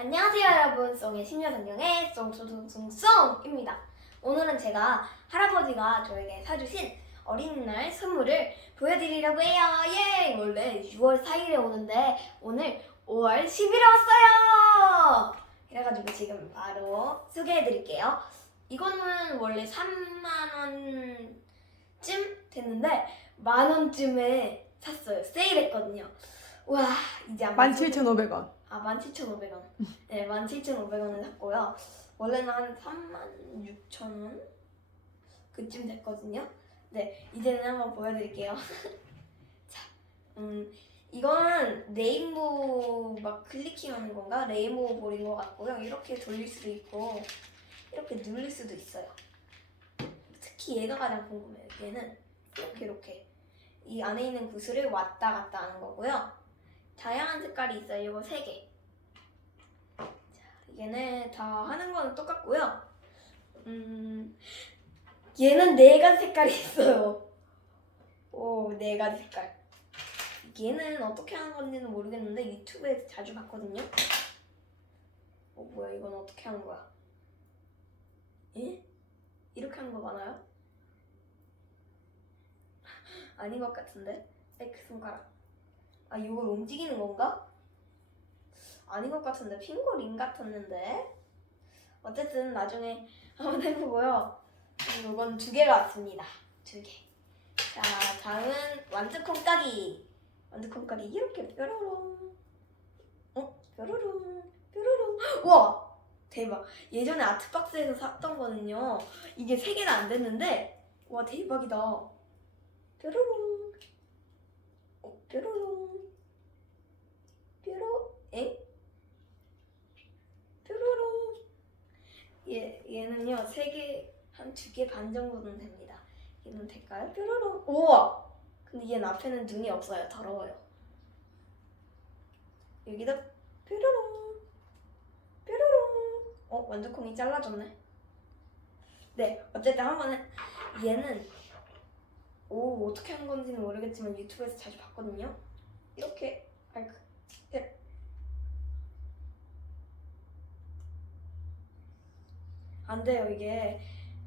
안녕하세요 여러분, 송의 심야성경의 송송송송송입니다. 오늘은 제가 할아버지가 저에게 사주신 어린이날 선물을 보여드리려고 해요. 예! 원래 6월 4일에 오는데 오늘 5월 10일에 왔어요. 그래가지고 지금 바로 소개해드릴게요. 이거는 원래 3만 원쯤 됐는데 만 원쯤에 샀어요. 세일했거든요. 와, 이제 아마 17,500원. 17,500원. 네, 17,500원을 샀고요. 원래는 한 36,000원? 그쯤 됐거든요. 네, 이제는 한번 보여드릴게요. 자, 이건 레인보우 막 클리킹하는 건가? 레인보우 볼인 것 같고요. 이렇게 돌릴 수도 있고, 이렇게 누를 수도 있어요. 특히 얘가 가장 궁금해요. 얘는 이렇게 이 안에 있는 구슬을 왔다 갔다 하는 거고요. 다양한 색깔이 있어요. 이거 3개. 자, 얘는 다 하는 거는 똑같고요. 얘는 4가지 색깔이 있어요. 오, 4가지 색깔. 얘는 어떻게 하는 건지는 모르겠는데 유튜브에서 자주 봤거든요. 뭐야, 이건 어떻게 하는 거야? 예? 이렇게 하는 거 많아요? 아닌 것 같은데? 그 손가락. 이걸 움직이는 건가? 아닌 것 같은데 핑거링 같았는데. 어쨌든 나중에 한번 해보고요. 이건 2개가 왔습니다. 2개. 자, 다음은 완두콩 따기. 완두콩 따기 이렇게 뾰로롱. 뾰로롱 뾰로롱. 우와, 대박. 예전에 아트박스에서 샀던 거는요, 이게 3개는 안 됐는데, 와, 대박이다. 뾰로롱. 뾰로롱. 뾰로롱. 얘는요 3개, 한 2개 반 정도는 됩니다. 얘는 될까요? 뾰로롱. 우와! 근데 얘는 앞에는 눈이 없어요. 더러워요. 여기다 뾰로롱. 뾰로롱. 완두콩이 잘라졌네. 네, 어쨌든 얘는 어떻게 하는 건지는 모르겠지만 유튜브에서 자주 봤거든요. 이렇게 안 돼요. 이게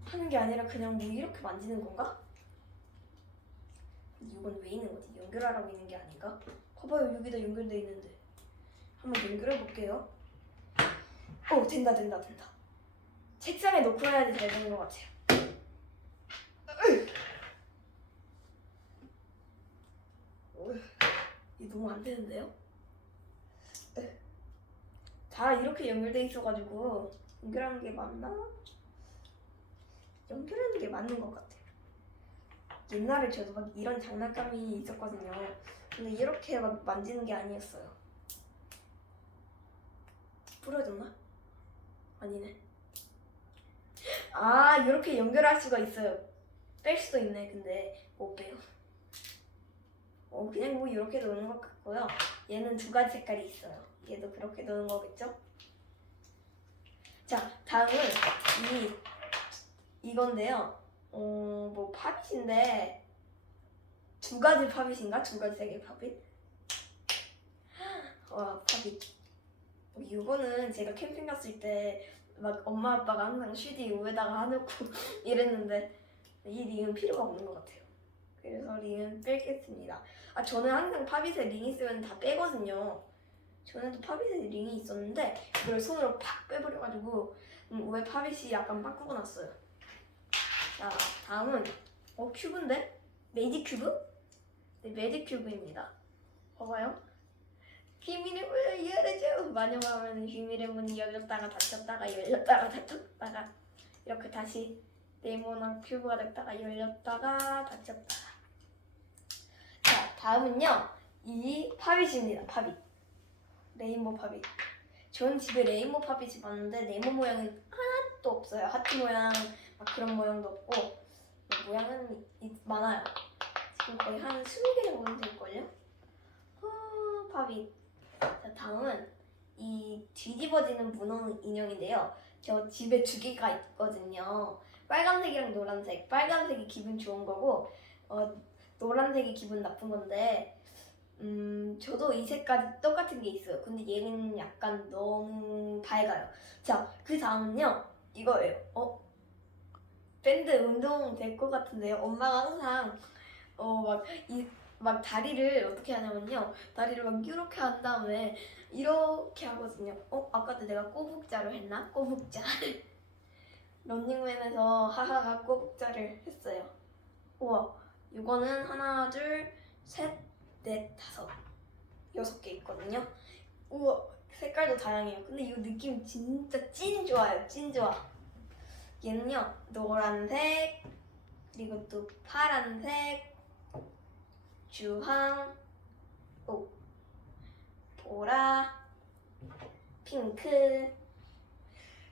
하는 게 아니라 그냥 뭐 이렇게 만지는 건가? 이건 왜 있는 거지? 연결하라고 있는 게 아닌가? 봐봐요, 여기다 연결돼 있는데. 한번 연결해 볼게요. 된다. 책상에 놓고 해야지 잘 되는 것 같아요. 이거 너무 안 되는데요? 다 이렇게 연결돼 있어가지고 연결하는 게 맞나? 연결하는 게 맞는 것 같아요. 옛날에 저도 막 이런 장난감이 있었거든요. 근데 이렇게 막 만지는 게 아니었어요. 부러졌나? 아니네. 이렇게 연결할 수가 있어요. 뺄 수도 있네. 근데 못 빼요. 그냥 뭐 이렇게 노는 것 같고요. 얘는 2가지 색깔이 있어요. 얘도 그렇게 노는 거겠죠? 자, 다음은 이건데요. 뭐 팝잇인데 2가지 팝잇인가? 2가지 색의 팝잇? 와, 팝잇. 이거는 제가 캠핑 갔을 때 막 엄마 아빠가 항상 CD 위에다가 해놓고 이랬는데 이 링은 필요가 없는 것 같아요. 그래서 링은 빼겠습니다. 저는 항상 팝잇에 링 있으면 다 빼거든요. 전에도 팝잇에 링이 있었는데 이걸 손으로 팍 빼버려가지고 왜 팝잇이 약간 바꾸고 났어요. 자, 다음은 큐브인데? 매직 큐브? 네, 매직 큐브입니다. 봐봐요. 비밀의 문을 열어줘. 마녀하면 비밀의 문이 열렸다가 닫혔다가 열렸다가 닫혔다가 이렇게 다시 네모난 큐브가 됐다가 열렸다가 닫혔다가. 자, 다음은요, 이 팝잇입니다. 팝잇. 레인보우 팝잇. 전 집에 레인보우 팝잇이 많은데 네모 모양은 하나도 없어요. 하트 모양 막 그런 모양도 없고 모양은 많아요. 지금 거의 한 20개 정도 될걸요? 팝잇. 자, 다음은 이 뒤집어지는 문어 인형인데요. 저 집에 2개가 있거든요. 빨간색이랑 노란색. 빨간색이 기분 좋은 거고 노란색이 기분 나쁜 건데 저도 이 색깔이 똑같은 게 있어요. 근데 얘는 약간 너무 밝아요. 자, 그 다음은요. 이거예요. 밴드 운동 될 것 같은데요. 엄마가 항상 막 다리를 어떻게 하냐면요. 다리를 막 이렇게 한 다음에 이렇게 하거든요. 아까도 내가 꼬북자로 했나? 꼬북자. 런닝맨에서 하하하 꼬북자를 했어요. 우와, 이거는 하나, 둘, 셋, 넷, 다섯, 6개 있거든요. 우와, 색깔도 다양해요. 근데 이 느낌 진짜 찐 좋아요. 찐 좋아. 얘는요, 노란색, 그리고 또 파란색, 주황, 보라, 핑크,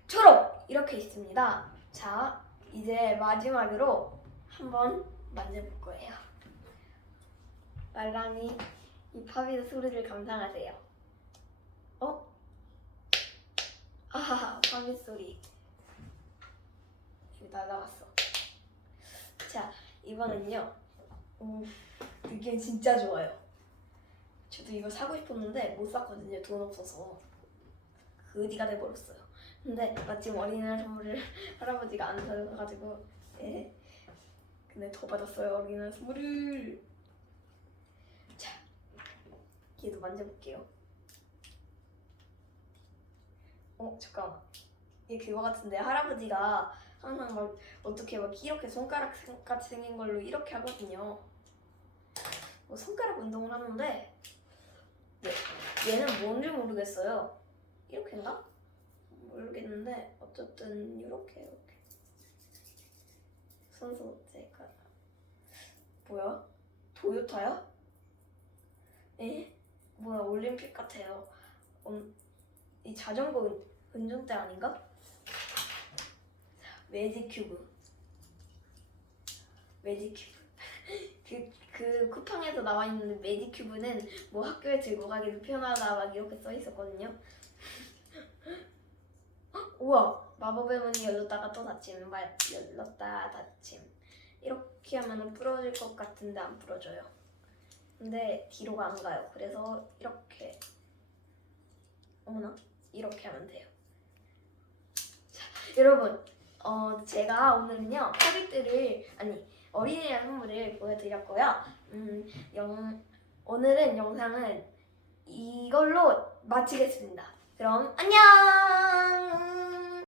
초록 이렇게 있습니다. 자, 이제 마지막으로 한번 만져볼 거예요. 말랑이 이 팝의 소리를 감상하세요. 아하하, 팝의 소리. 이거 날아갔어. 자, 이번엔요. 느낌 진짜 좋아요. 저도 이거 사고 싶었는데 못 샀거든요. 돈 없어서. 그 어디가 돼버렸어요. 근데 마침 어린이날 선물을 할아버지가 안 사가지고 근데 더 받았어요. 어린이날 선물을. 자, 얘도 만져볼게요. 잠깐만. 이게 그거 같은데 할아버지가 항상 막 어떻게 막 이렇게 손가락 같이 생긴 걸로 이렇게 하거든요. 손가락 운동을 하는데 얘는 뭔지 모르겠어요. 이렇게인가? 모르겠는데 어쨌든 이렇게 선수 제가 뭐야? 도요타야? 뭐야, 올림픽 같아요. 이 자전거 운전대 아닌가? 매직큐브 그 쿠팡에서 나와 있는 매직큐브는 뭐 학교에 들고 가기도 편하다 막 이렇게 써 있었거든요. 우와, 마법의 문이 열렸다가 또 닫힘, 열렸다 닫힘. 이렇게 하면 부러질 것 같은데 안 부러져요. 근데 뒤로가 안 가요. 그래서 이렇게 이렇게 하면 돼요. 자, 여러분, 제가 오늘은요 어린이날 선물을 보여드렸고요. 오늘은 영상은 이걸로 마치겠습니다. 그럼 안녕.